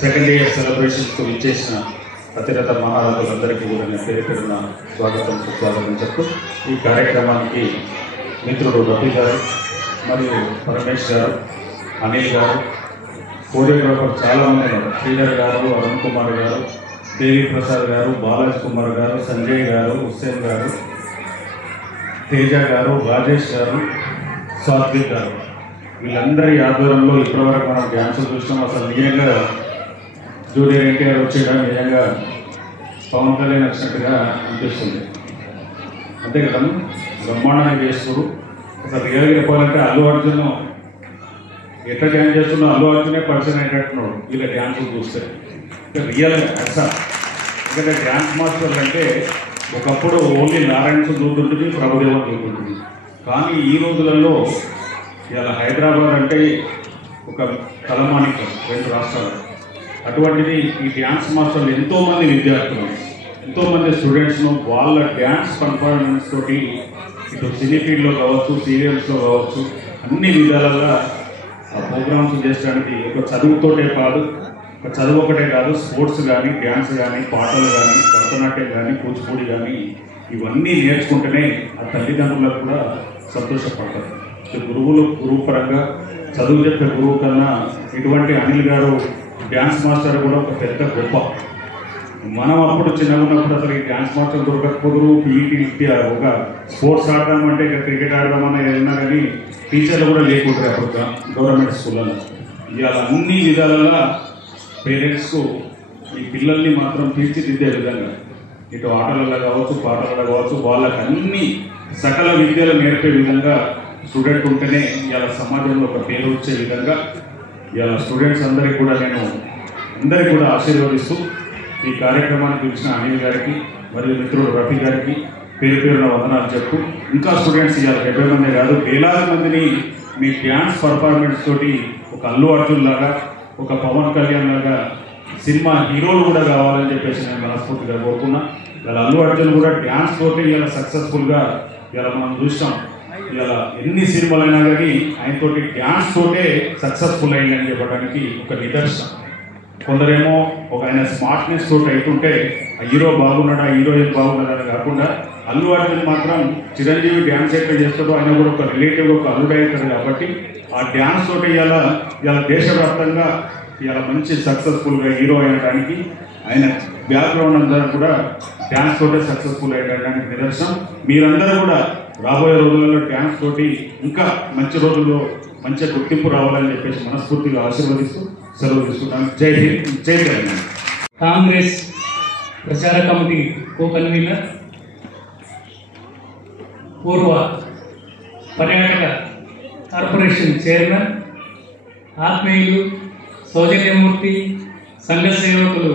Second year సెలబ్రేషన్స్కు ఇచ్చేసిన అతిరథ మహారాజులందరికీ కూడా నేను పేరున స్వాగతం సుస్వాగతం చెప్తూ ఈ కార్యక్రమానికి మిత్రుడు రఫీ గారు మరియు పరమేష్ గారు, అనిల్ గారు, కోరియోగ్రాఫర్ చాలామంది ఉన్నారు. శ్రీధర్ గారు, అరుణ్ కుమార్ గారు, దేవి ప్రసాద్ గారు, బాలాజ్ కుమార్ గారు, సంజయ్ గారు, హుస్సేన్ గారు, తేజ గారు, రాజేష్ గారు, సాత్విక్ గారు, వీళ్ళందరి ఆధ్వర్యంలో ఇప్పటివరకు మనం డ్యాన్సులు చూసినాం. అసలు నిజంగా జూనియర్ ఎన్టీఆర్ వచ్చేయడం నిజంగా పవన్ కళ్యాణ్ వచ్చినట్టుగా అనిపిస్తుంది. అంతే కదా, బ్రహ్మాండంగా చేస్తారు. అసలు రియల్గా చెప్పాలంటే అల్లు అర్జున్ ఎట్లా డ్యాన్స్ చేస్తున్నా అల్లు అర్జునే పర్సన్ అయ్యేటట్టున్నాడు వీళ్ళ డ్యాన్సులు చూస్తే. రియల్గా అసలు ఎందుకంటే డ్యాన్స్ మాస్టర్లు అంటే ఒకప్పుడు ఓన్లీ నారాయణ చూస్తుంటుంది, ప్రభుదేవం చూస్తుంటుంది. కానీ ఈ రోజులలో ఇలా హైదరాబాద్ అంటే ఒక తలమానికం రెండు రాష్ట్రాలు. అటువంటిది ఈ డ్యాన్స్ మాస్టర్లు ఎంతోమంది విద్యార్థులు, ఎంతోమంది స్టూడెంట్స్ను వాళ్ళ డ్యాన్స్ పర్ఫార్మెన్స్ తోటి ఇటు సినీ ఫీల్డ్లో కావచ్చు, సీరియల్స్లో కావచ్చు, అన్ని విధాలుగా ఆ ప్రోగ్రామ్స్ చేసడానికి ఒక చదువుతోటే కాదు, ఒక చదువు ఒకటే కాదు, స్పోర్ట్స్ కానీ, డ్యాన్స్ కానీ, పాటలు కానీ, భరతనాట్యం కానీ, కూచిపూడి కానీ ఇవన్నీ నేర్చుకుంటేనే ఆ తల్లిదండ్రులకు కూడా సంతోషపడతారు. గురువు పరంగా చదువు చెప్పే గురువు కన్నా ఇటువంటి అనిల్ గారు డ్యాన్స్ మాస్టర్ కూడా ఒక పెద్ద గొప్ప. మనం అప్పుడు చిన్నగా ఉన్నప్పుడు అసలు ఈ డ్యాన్స్ మాస్టర్ దొరకకపోదురు. పీఈటీ ఒక స్పోర్ట్స్ ఆడదామంటే ఇక క్రికెట్ ఆడదామని ఏదన్నా కానీ టీచర్లు కూడా లేకుంటారు అప్పుడు గవర్నమెంట్ స్కూళ్ళలో. ఇవాళ అన్ని విధాలుగా పేరెంట్స్కు ఈ పిల్లల్ని మాత్రం తీర్చిదిద్దే విధంగా ఇటు ఆటలలో కావచ్చు, పాటలలో కావచ్చు, వాళ్ళకి అన్ని సకల విద్యలు నేర్పే విధంగా స్టూడెంట్ ఉంటేనే ఇవాళ సమాజంలో ఒక పేరు వచ్చే విధంగా ఇవాళ స్టూడెంట్స్ అందరికీ కూడా నేను అందరికీ కూడా ఆశీర్వదిస్తూ ఈ కార్యక్రమానికి పిలిచిన అనిల్ గారికి మరియు మిత్రుడు రఫీ గారికి పేరున వందనాలు చెప్తూ, ఇంకా స్టూడెంట్స్ ఇవాళ 70 మంది కాదు వేలాది మందిని మీ డ్యాన్స్ పర్ఫార్మెన్స్ తోటి ఒక అల్లు అర్జున్ లాగా, ఒక పవన్ కళ్యాణ్ లాగా సినిమా హీరోలు కూడా కావాలని చెప్పేసి నేను మనస్ఫూర్తిగా కోరుకున్నా. ఇలా అల్లు అర్జున్ కూడా డ్యాన్స్ తోటి ఇలా సక్సెస్ఫుల్గా ఇలా మనం చూసాం. ఇలా ఎన్ని సినిమాలైనా కానీ ఆయనతోటి డ్యాన్స్ తోటే సక్సెస్ఫుల్ అయిందని చెప్పడానికి ఒక నిదర్శనం. కొందరేమో ఒక ఆయన స్మార్ట్నెస్ తోటి అవుతుంటే ఆ హీరో బాగున్నాడా, హీరోయిన్ బాగున్నాడా అని కాకుండా అల్లు అర్జున్ మాత్రం చిరంజీవి డ్యాన్స్ ఎక్కడ చేస్తాడో ఆయన కూడా ఒక రిలేటివ్ ఒక అల్లుడు అవుతాడు. కాబట్టి ఆ డ్యాన్స్ తోటి ఇలా దేశవ్యాప్తంగా ఇలా మంచి సక్సెస్ఫుల్గా హీరో అయ్యడానికి ఆయన బ్యాక్గ్రౌండ్ అంతా కూడా డ్యాన్స్ తోటే సక్సెస్ఫుల్ అయ్యడానికి నిదర్శనం. మీరందరూ కూడా రాబోయే రోజులలో డ్యాన్స్ తోటి ఇంకా మంచి రోజుల్లో మంచి గుర్తింపు రావాలని చెప్పేసి మనస్ఫూర్తిగా ఆశీర్వదిస్తూ సెలవు తీసుకుంటాను. జై హింద్, జై తెలంగాణ. కాంగ్రెస్ ప్రచార కమిటీ కో కన్వీనర్, పూర్వ పర్యాటక కార్పొరేషన్ చైర్మన్, ఆత్మీయులు, సౌజన్యమూర్తి, సంఘ సేవకులు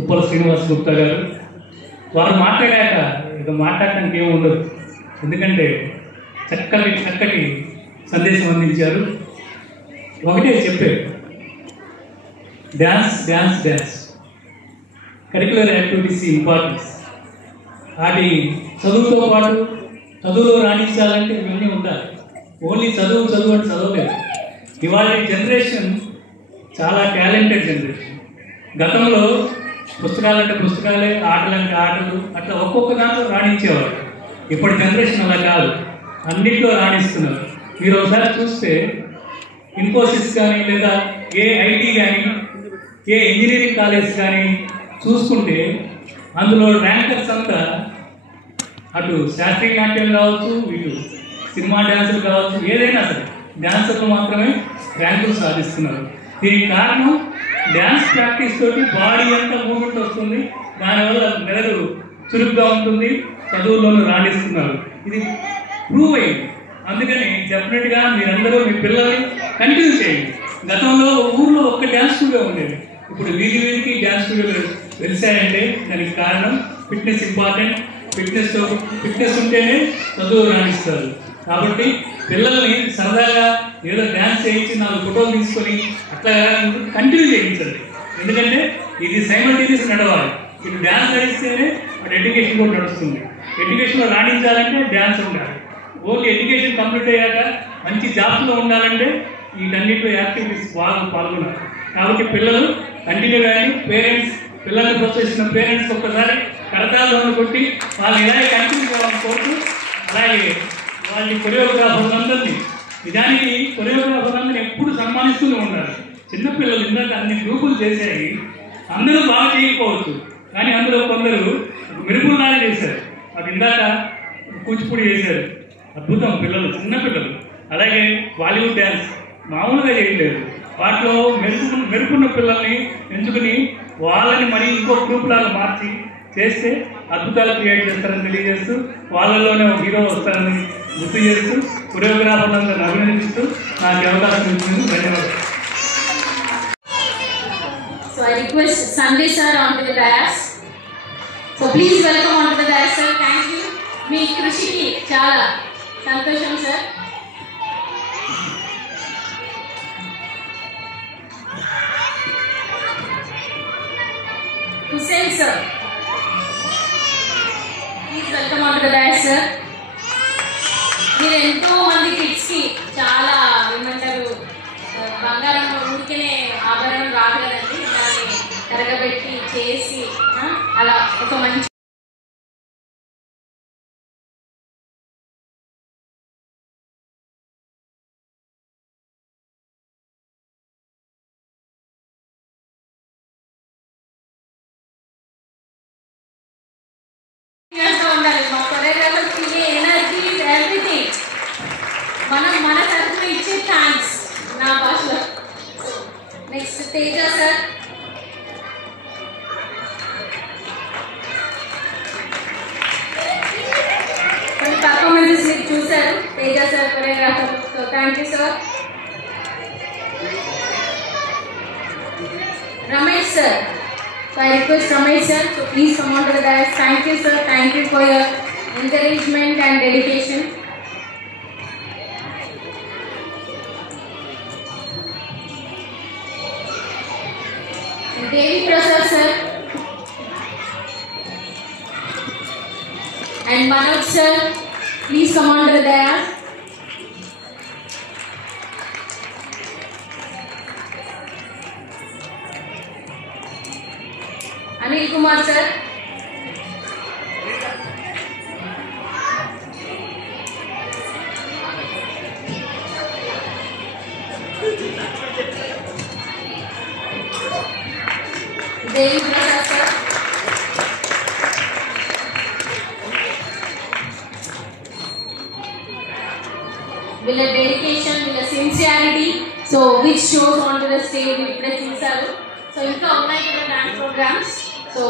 ఉప్పల శ్రీనివాస్ గుప్తా గారు. వారు మాట్లాడాక ఇక మాట్లాడటానికి ఏమి ఉండదు, ఎందుకంటే చక్కటి సందేశం అందించారు. ఒకటే చెప్పారు, dance dance dance, curricular activities importance. వాటి చదువుతో పాటు చదువులో రాణించాలంటే ఇవన్నీ ఉండాలి. ఓన్లీ చదువు అంటే చదవలేదు. ఇవాళ జనరేషన్ చాలా టాలెంటెడ్ జనరేషన్. గతంలో పుస్తకాలంటే పుస్తకాలే, ఆటలంటే ఆటలు, అట్లా ఒక్కొక్క దాంట్లో రాణించేవారు. ఇప్పటి జనరేషన్ అలా కాదు, అన్నింటిలో రాణిస్తున్నారు. మీరు ఒకసారి చూస్తే ఇన్ఫోసిస్ కానీ, లేదా ఏ ఐటీ కానీ, ఏ ఇంజనీరింగ్ కాలేజ్ కానీ చూసుకుంటే అందులో ర్యాంకర్స్ అంతా అటు శాస్త్రీయ నాట్యం కావచ్చు, ఇటు సినిమా డ్యాన్సులు కావచ్చు, ఏదైనా సరే డ్యాన్సర్లు మాత్రమే ర్యాంకులు సాధిస్తున్నారు. దీనికి కారణం డ్యాన్స్ ప్రాక్టీస్ తోటి బాడీ అంతా మూమెంట్ వస్తుంది, దానివల్ల మెదడు చురుగ్గా ఉంటుంది, చదువుల్లోనూ రాణిస్తున్నారు. ఇది ప్రూవ్ అయింది. అందుకని డెఫినెట్గా మీరందరూ మీ పిల్లల్ని కంటిన్యూ చేయండి. గతంలో ఊర్లో ఒక్క డ్యాన్స్ స్టూడియో ఉండేది, ఇప్పుడు వీధికి డ్యాన్స్ స్టూడియోలు వెలిసాయంటే దానికి కారణం ఫిట్నెస్ ఇంపార్టెంట్. ఫిట్నెస్ ఉంటేనే చదువు రాణిస్తారు. కాబట్టి పిల్లల్ని సరదాగా ఏదో డ్యాన్స్ చేయించి 4 ఫోటోలు తీసుకొని అట్లా కంటిన్యూ చేయించండి. ఎందుకంటే ఇది సైమల్టేనియస్ నడవాలి. ఇది డ్యాన్స్ నడిస్తేనే వాటి ఎడ్యుకేషన్ కూడా నడుస్తుంది. ఎడ్యుకేషన్లో రాణించాలంటే డ్యాన్స్ ఉండాలి. ఓన్లీ ఎడ్యుకేషన్ కంప్లీట్ అయ్యాక మంచి జాబ్స్లో ఉండాలంటే వీటన్నిటిలో యాక్టివిటీస్ బాగా పాల్గొనాలి. కాబట్టి పిల్లలు కంటిన్యూ కానీ పేరెంట్స్ పిల్లల్ని ప్రోత్సహిస్తున్న పేరెంట్స్ ఒక్కసారి కరతాళం కొట్టి వాళ్ళు ఇలాగే కంటిన్యూ కావాలని కోరుతూ, అలాగే వాళ్ళ కొరియోగ్రాఫర్లందరినీ, నిజానికి కొరియోగ్రాఫర్లందరినీ ఎప్పుడు సన్మానిస్తూనే ఉండాలి. చిన్నపిల్లలు ఇందాక అన్ని గ్రూపులు చేశాయి, అందరూ బాగా చేయకపోవచ్చు, కానీ అందులో కొందరు మెరుపులాగా చేశారు. అది ఇందాక కూచిపూడి చేశారు, అద్భుతం పిల్లలు, చిన్నపిల్లలు. అలాగే బాలీవుడ్ డ్యాన్స్ మామూలుగా చేయలేదు. వాటిలో మెరుపున్న పిల్లల్ని ఎంచుకుని వాళ్ళని మరీ ఇంకో గ్రూప్ లాగా మార్చి చేస్తే అద్భుతాలు క్రియేట్ చేస్తారని తెలియజేస్తూ, వాళ్ళలోనే ఒక హీరో వస్తారని గుర్తు చేస్తూ, కొరియోగ్రాఫర్లందరినీ అభినందిస్తూ నాకు అవకాశం ఇచ్చినందుకు ధన్యవాదాలు. So I request Sanjay sir onto the dais. So please welcome onto the dais sir. Thank you. మీ కృషికి చాలా సంతోషం sir. Hussain sir, please welcome onto the dais sir. మీరు ఎంతో మంది కిడ్స్ కి చాలా ఏమంటారు బంగారం ఊరికే ఆభరణం రాదు కదండి, దాన్ని తరగబెట్టి చేసి అలా ఒక మంచి ఉండాలి. మా కొరియోగ్రాఫర్కి ఎనర్జీ ఎవ్రీథింగ్ మన తరఫున ఇచ్చే థ్యాంక్స్ నా భాషలో. Next Teja sir. కొన్ని పర్ఫార్మెన్సెస్ మీరు చూశారు, Teja sir choreographer. So thank you sir. Ramesh sir. So I request Ramesh sir to please come on to the dais. Thank you sir. Thank you for your encouragement and dedication. Devi Prasad sir and Manoj sir, please come on to the dais. Anil Kumar sir. Devi Prasad sir. With a dedication, with a sincerity, so which shows onto the stage with presentation. So ఇంకా ఉన్నాయి కదా dance programs. So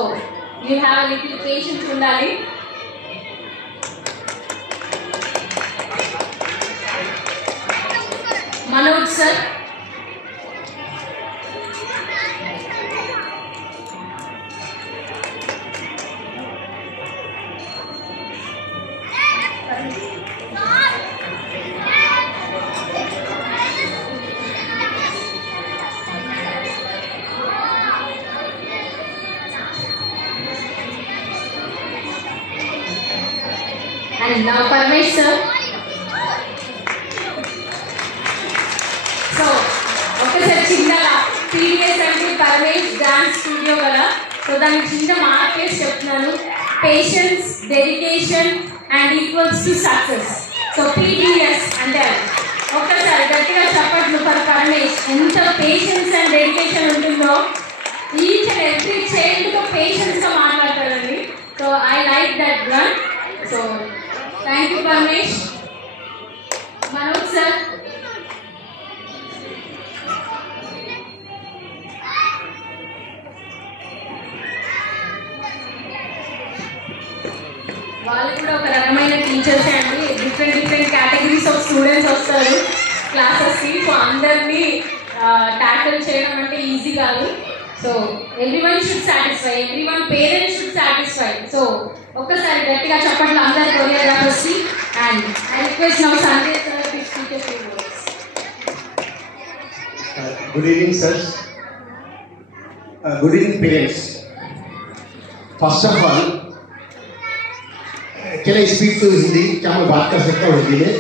you have a little patience ఉండాలి. Manoj sir. And now Parmesh sir. So, ఒకసారి చిన్నగా PDS అంటే Paramesh dance studio కదా. So దానికి చిన్న మార్కేసి చెప్తున్నాను. Patience, dedication and equals to success. So PDS అంటే ఒక్కసారి గట్టిగా చెప్పట్లు ఫర్ పరమేష్. ఎంత పేషెన్స్ అండ్ డెడికేషన్ ఉంటుందో, ఈచ్ అండ్ ఎవ్రీ చైల్డ్తో పేషెన్స్గా మాట్లాడతారండి. So I like that one. So thank you Paramesh. Manoj sir. వాళ్ళు కూడా ఒక రకమైన టీచర్స్ అండి. డిఫరెంట్ కేటగిరీస్ ఆఫ్ స్టూడెంట్స్ వస్తారు క్లాసెస్కి. సో అందరినీ ట్యాకిల్ చేయడం అంటే ఈజీ కాదు. So everyone should satisfy, everyone parents should satisfy. So ఒక్కసారి గట్టిగా చెప్పట్లు అందరు కొరియోగ్రాఫర్స్కి. And I request now Sanjay sir to speak a few words. Good evening sirs. Good evening parents. First of all, can I speak to Hindi? क्या मैं बात कर सकता हूँ हिंदी में?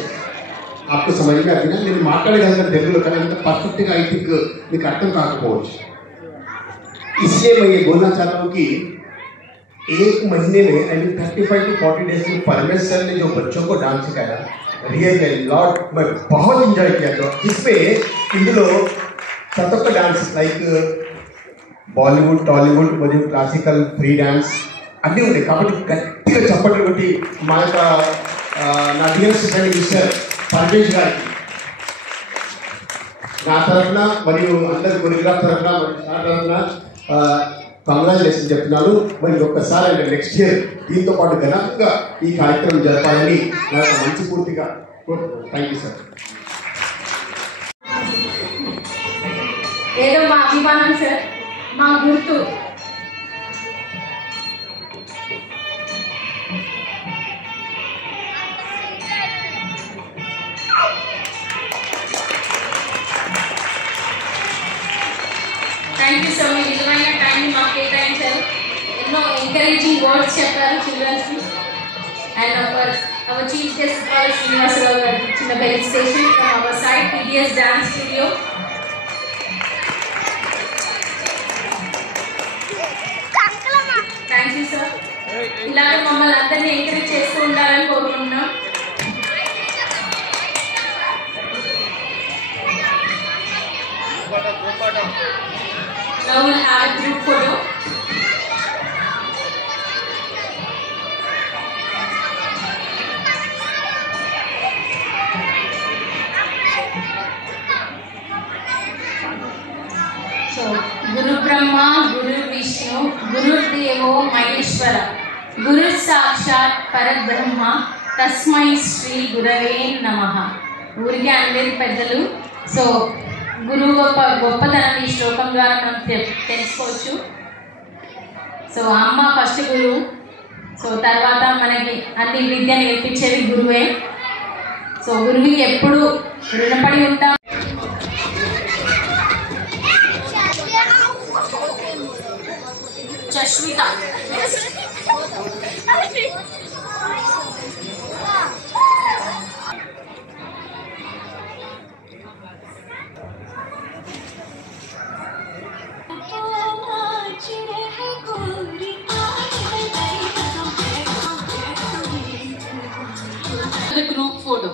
आपको समझ में आती है ना? నేను మాట్లాడగలను తెలుగులో, కానీ అంత పర్ఫెక్ట్గా ఐ థింక్ మీకు అర్థం కాకపోవచ్చు. इसलिए मैं ये बोलना चाहता हूँ कि 1 महीने में आई मीन 35 to 40 डेज में परमेश सर ने जो बच्चों को डांस सिखाया रियल लॉट मैं बहुत इंजॉय किया था, जिसमें इंदुलो प्रति डांस लाइक బాలీవుడ్ టాలీవుడ్ మరియు క్లాసికల్ ఫ్రీ డాన్స్ అన్నీ ఉన్నాయి. కాబట్టి గట్టిగా చప్పట్లు కొట్టి మా యొక్క నా డియరెస్ట్ ఫ్రెండ్ మిస్టర్ పరమేష్ గారికి నా తరఫున మరియు అందరి కొరియోగ్రాఫ్ తరఫున మరియు సార్ తరఫున కంగ్రాచులేషన్ చెప్తున్నాను. మరి ఒక్కసారి అంటే నెక్స్ట్ ఇయర్ దీంతో పాటు ఘనంగా ఈ కార్యక్రమం జరపాలని నాకు మంచి పూర్తిగా కోరుతున్నాను. Thank you sir. ఏదో మా అభిమానం సార్, మా గుర్తు. Thank you so much. నిజమైన టైంని మాకు కేటాయించారు, ఎన్నో ఎంకరేజింగ్ వర్డ్స్ చెప్పారు చిల్డ్రన్స్కి. And our chief guest Srinivasarao గారు చిన్న felicitation from our side PDS dance studio. Thank you sir. ఇలాగే మమ్మల్ని అందరినీ ఎంకరేజ్ చేస్తూ ఉండాలని కోరుకుంటున్నాం. Now we'll have a group photo. So, Guru Brahma, Guru Vishnu, Guru Devo Maheshwara, Guru Sakshat Parabrahma, Tasmai Shri Gurave Namaha. ఊరికి అందరి పెద్దలు. So గురువు గొప్పతనం ఈ శ్లోకం ద్వారా మనం తెలుసుకోవచ్చు. సో అమ్మ ఫస్ట్ గురువు, సో తర్వాత మనకి అన్ని విద్య నేర్పించేది గురువే. సో గురువుకి ఎప్పుడు రుణపడి ఉంటాం. Jasmitha group photo.